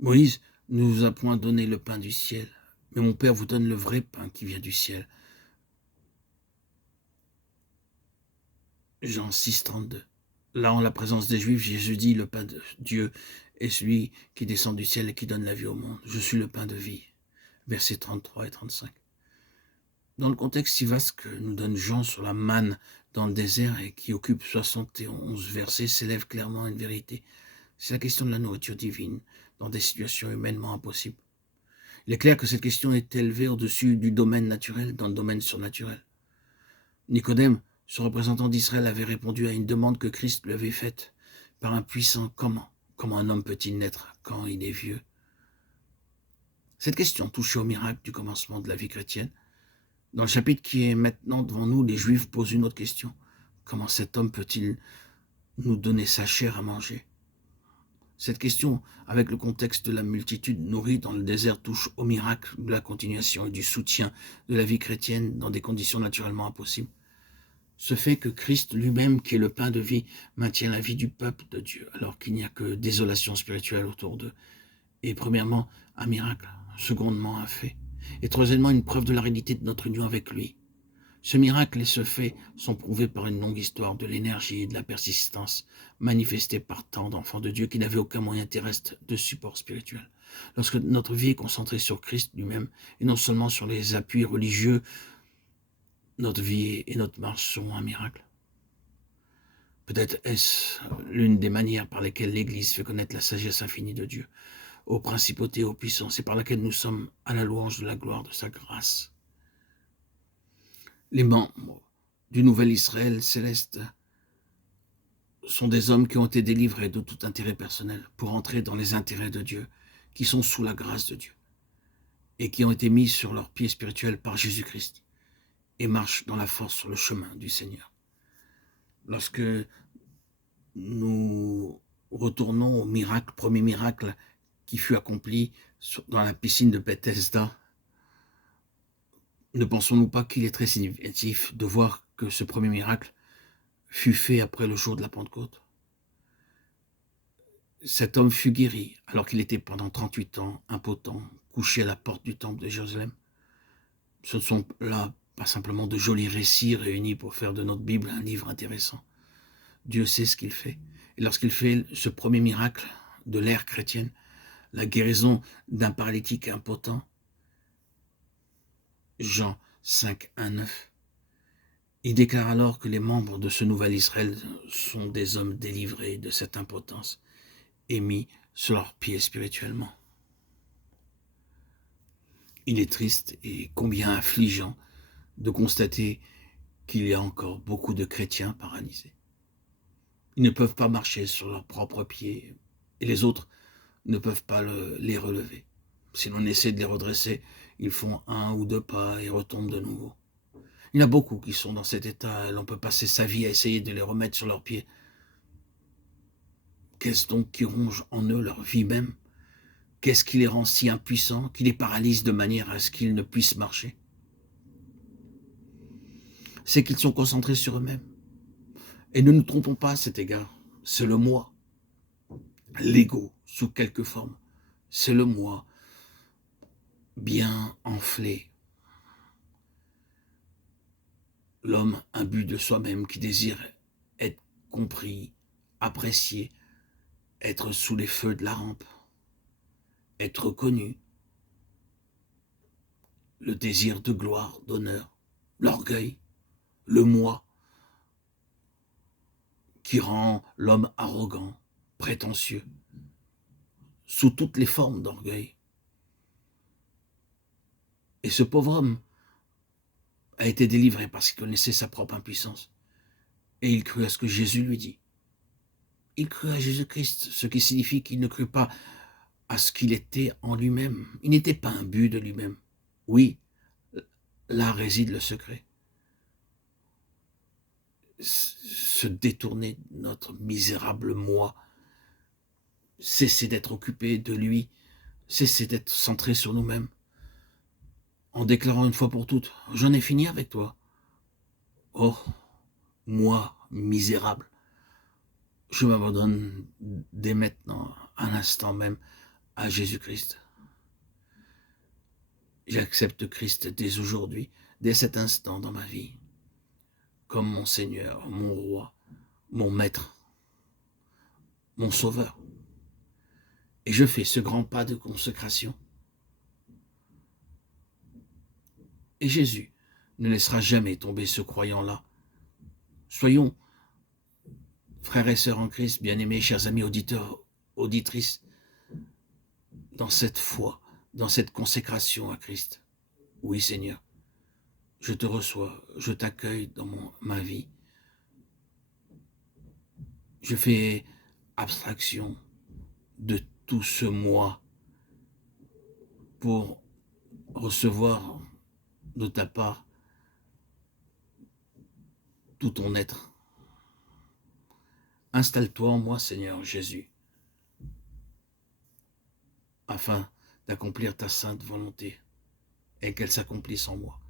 Moïse ne vous a point donné le pain du ciel, mais mon Père vous donne le vrai pain qui vient du ciel. Jean 6, 32. Là, en la présence des Juifs, Jésus dit, le pain de Dieu est celui qui descend du ciel et qui donne la vie au monde. Je suis le pain de vie. Versets 33 et 35. Dans le contexte si vaste que nous donne Jean sur la manne dans le désert et qui occupe 71 versets, s'élève clairement une vérité. C'est la question de la nourriture divine dans des situations humainement impossibles. Il est clair que cette question est élevée au-dessus du domaine naturel dans le domaine surnaturel. Nicodème, ce représentant d'Israël, avait répondu à une demande que Christ lui avait faite par un puissant comment. Comment un homme peut-il naître quand il est vieux? Cette question touchait au miracle du commencement de la vie chrétienne. Dans le chapitre qui est maintenant devant nous, les Juifs posent une autre question. Comment cet homme peut-il nous donner sa chair à manger? Cette question, avec le contexte de la multitude nourrie dans le désert, touche au miracle de la continuation et du soutien de la vie chrétienne dans des conditions naturellement impossibles. Ce fait que Christ lui-même, qui est le pain de vie, maintient la vie du peuple de Dieu, alors qu'il n'y a que désolation spirituelle autour d'eux. Et premièrement, un miracle, secondement, un fait, et troisièmement, une preuve de la réalité de notre union avec lui. Ce miracle et ce fait sont prouvés par une longue histoire de l'énergie et de la persistance manifestée par tant d'enfants de Dieu qui n'avaient aucun moyen terrestre de support spirituel. Lorsque notre vie est concentrée sur Christ lui-même et non seulement sur les appuis religieux, notre vie et notre marche sont un miracle. Peut-être est-ce l'une des manières par lesquelles l'Église fait connaître la sagesse infinie de Dieu, aux principautés, aux puissances, et par laquelle nous sommes à la louange de la gloire de sa grâce. Les membres du nouvel Israël céleste sont des hommes qui ont été délivrés de tout intérêt personnel pour entrer dans les intérêts de Dieu, qui sont sous la grâce de Dieu, et qui ont été mis sur leurs pieds spirituels par Jésus-Christ, et marchent dans la force sur le chemin du Seigneur. Lorsque nous retournons au miracle, premier miracle qui fut accompli dans la piscine de Bethesda, ne pensons-nous pas qu'il est très significatif de voir que ce premier miracle fut fait après le jour de la Pentecôte? Cet homme fut guéri alors qu'il était pendant 38 ans impotent, couché à la porte du temple de Jérusalem. Ce ne sont là pas simplement de jolis récits réunis pour faire de notre Bible un livre intéressant. Dieu sait ce qu'il fait. Et lorsqu'il fait ce premier miracle de l'ère chrétienne, la guérison d'un paralytique impotent, Jean 5, 1, 9, il déclare alors que les membres de ce nouvel Israël sont des hommes délivrés de cette impotence et mis sur leurs pieds spirituellement. Il est triste et combien affligeant de constater qu'il y a encore beaucoup de chrétiens paralysés. Ils ne peuvent pas marcher sur leurs propres pieds et les autres ne peuvent pas les relever. Si l'on essaie de les redresser, ils font 1 ou 2 pas et retombent de nouveau. Il y en a beaucoup qui sont dans cet état, l'on peut passer sa vie à essayer de les remettre sur leurs pieds. Qu'est-ce donc qui ronge en eux leur vie même? Qu'est-ce qui les rend si impuissants, qui les paralyse de manière à ce qu'ils ne puissent marcher? C'est qu'ils sont concentrés sur eux-mêmes. Et ne nous trompons pas à cet égard, c'est le moi, l'ego sous quelque forme, c'est le moi bien enflé. L'homme imbu de soi-même qui désire être compris, apprécié, être sous les feux de la rampe, être reconnu, le désir de gloire, d'honneur, l'orgueil, le moi qui rend l'homme arrogant, prétentieux, sous toutes les formes d'orgueil. Et ce pauvre homme a été délivré parce qu'il connaissait sa propre impuissance. Et il crut à ce que Jésus lui dit. Il crut à Jésus-Christ, ce qui signifie qu'il ne crut pas à ce qu'il était en lui-même. Il n'était pas imbu de lui-même. Oui, là réside le secret. Se détourner de notre misérable moi, cesser d'être occupé de lui, cesser d'être centré sur nous-mêmes, en déclarant une fois pour toutes, j'en ai fini avec toi. Oh, moi, misérable, je m'abandonne dès maintenant, à l'instant même, à Jésus-Christ. J'accepte Christ dès aujourd'hui, dès cet instant dans ma vie, comme mon Seigneur, mon Roi, mon Maître, mon Sauveur. Et je fais ce grand pas de consécration. Et Jésus ne laissera jamais tomber ce croyant-là. Soyons, frères et sœurs en Christ, bien-aimés, chers amis auditeurs, auditrices, dans cette foi, dans cette consécration à Christ. Oui, Seigneur, je te reçois, je t'accueille dans ma vie. Je fais abstraction de tout ce moi pour recevoir de ta part tout ton être. Installe-toi en moi, Seigneur Jésus, afin d'accomplir ta sainte volonté et qu'elle s'accomplisse en moi.